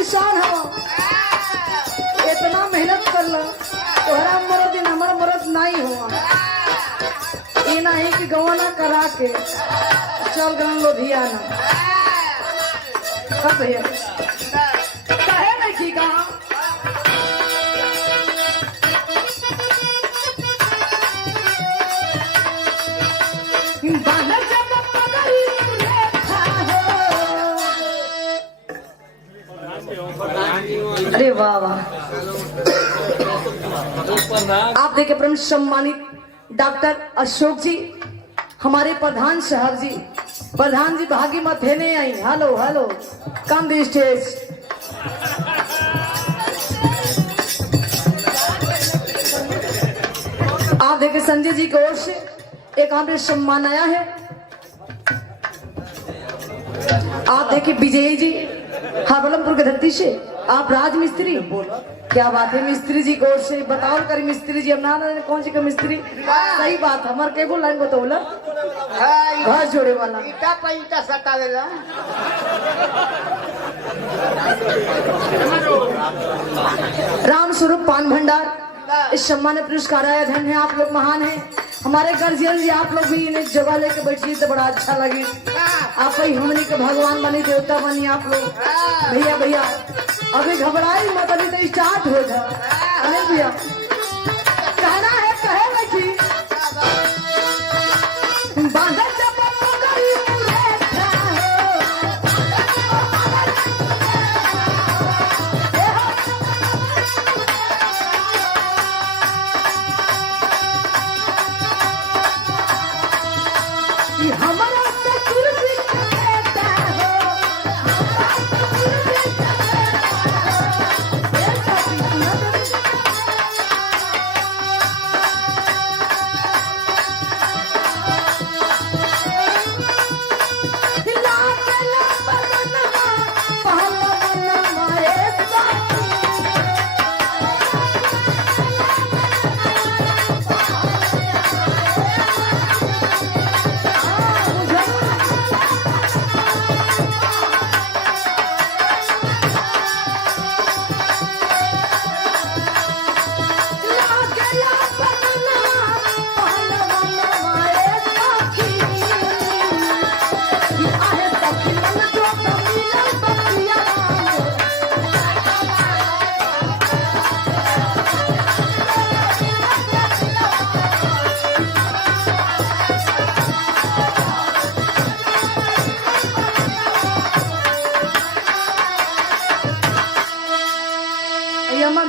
किसान हो, इतना मेहनत कर लो तोहरा मरद दिन हमारा मरद नहीं हुआ। ये नहीं कि गवाना करा के चल गए लुधियाना। कब भैया कहे नहीं की कहा अरे वाह वाह। आप देखे परम सम्मानित डॉक्टर अशोक जी, हमारे प्रधान साहब जी, प्रधान जी भागी मत है नहीं आई। हेलो हेलो कम दी स्टेज। आप देखे संजय जी की ओर से एक हमें सम्मान आया है। आप देखिए विजय जी हाबलमपुर की धरती से, आप राज मिस्त्री। क्या बात है मिस्त्री जी की ओर से, बताओ कर मिस्त्री जी, हम ना कौन सी का मिस्त्री। सही बात है, हमारे केगो लाइन बताओला घर जोड़े वाला ईटा पे ईटा सटावेला। राम स्वरूप पान भंडार इस सम्मान पुरस्कार आया। धन्य है, आप लोग महान हैं। हमारे गर्जियन जी आप लोग भी इन्हें जगह लेके बैठिए तो बड़ा अच्छा लगे। आप ही हमने के भगवान बनी, देवता बनी आप लोग। भैया भैया अभी घबराई मत, अभी तो स्टार्ट हो जाए। अरे भैया कहना है कहे लगी बांधा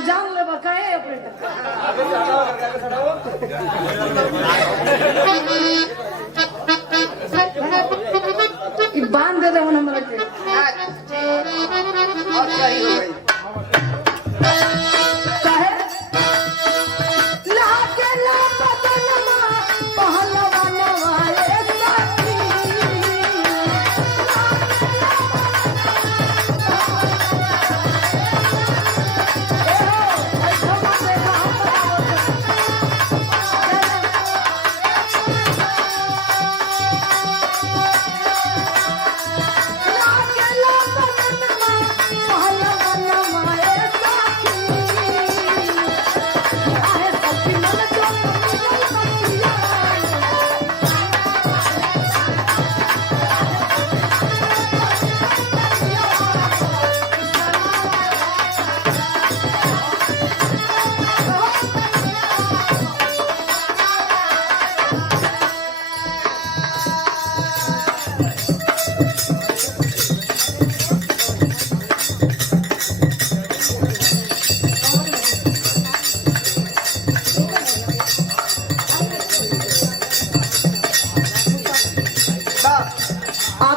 जान ले बकाए अपने बांध दे रहे हमरा के और सही हो गई। काहे लागे ला बदनमा पहलवा नवाए साथी।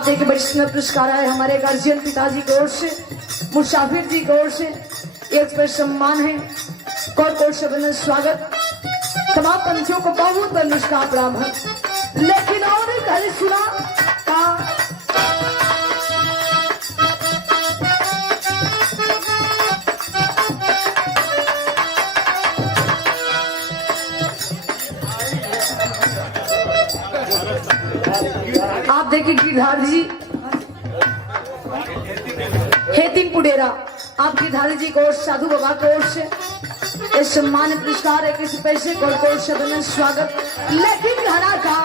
देखिए बड़ी सुंदर पुरस्कार है हमारे गार्जियन पिताजी की ओर से, मुसाफिर जी की ओर से एक पर सम्मान है। कोट से बना स्वागत। तमाम पंछियों को बहुत नमस्कार प्रणाम है। लेकिन और एक हरी सुना आप देखिए गिरधार जी हेतिन पुडेरा आपकी धारी जी को साधु बाबा को ओर से इस सम्मान पुरस्कार 21 पैसे को ओर से स्वागत। लेकिन घरा का